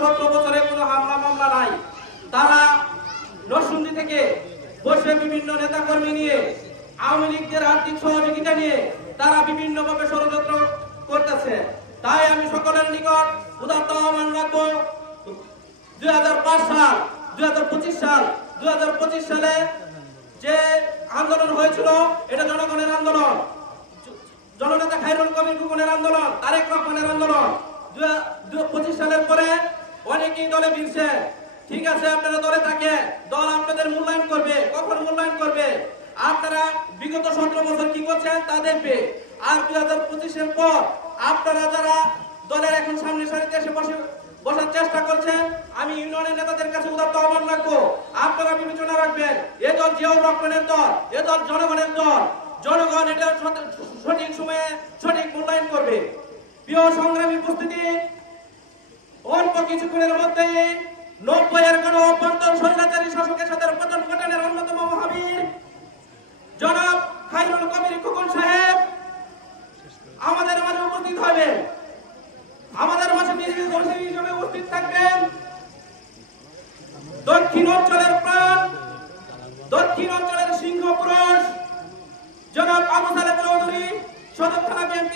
17 বছরে কোনো হামলা মামলা নাই। তারা নরসিংদী থেকে বসে বিভিন্ন নেতাকর্মী নিয়ে আওয়ামী লীগের আর্থিক সহযোগিতা নিয়ে তারা বিভিন্নভাবে ষড়যন্ত্র করতেছে। তাই আমি সকলের নিকট উদাত্ত আহ্বান রাখবো, 2005 সাল 2025 সালে যে আন্দোলন হয়েছিল এটা জনগণের আন্দোলন, জননেতা খায়রুল কবির খোকনের আন্দোলন, তারেক রহমানের আন্দোলন। 2025 সালের পরে অনেকেই দলে ফিরছে। ঠিক আছে, আপনারা দলে থাকে, দল আপনাদের মূল্যায়ন করবে। কখন মূল্যায়ন করবে? আপনারা বিগত 17 বছর কি করছেন তা দেখবে। আর 2025-এর পর আপনারা যারা দলের এখন সামনে সারিতে এসে বসার চেষ্টা করছেন, আমি ইউনিয়নের নেতাদের কাছে উদাত্ত আহ্বান রাখবো, আপনারা বিবেচনা রাখবেন। এ দল জিয়াউর রহমানের দল, এ দল জনগণের দল। জনগণ এটা সঠিক সময়ে সঠিক মূল্যায়ন করবে। প্রিয় সংগ্রামী উপস্থিতি, অল্প কিছুক্ষণের মধ্যেই 90-এর কোন অভ্যন্তর স্বৈরাচারী শাসকের সাথে পতন ঘটানোর অন্যতম মহাবীর জনাব খায়রুল কবির খোকন সাহেব আমাদের মাঝে উপস্থিত হবেন। আমাদের মাঝে হিসেবে উপস্থিত থাকবেন দক্ষিণ অঞ্চলের প্রাণ, দক্ষিণ অঞ্চলের সিংহ পুরুষ জনাব আবু সালেহ চৌধুরী, সদর থানা বিএনপি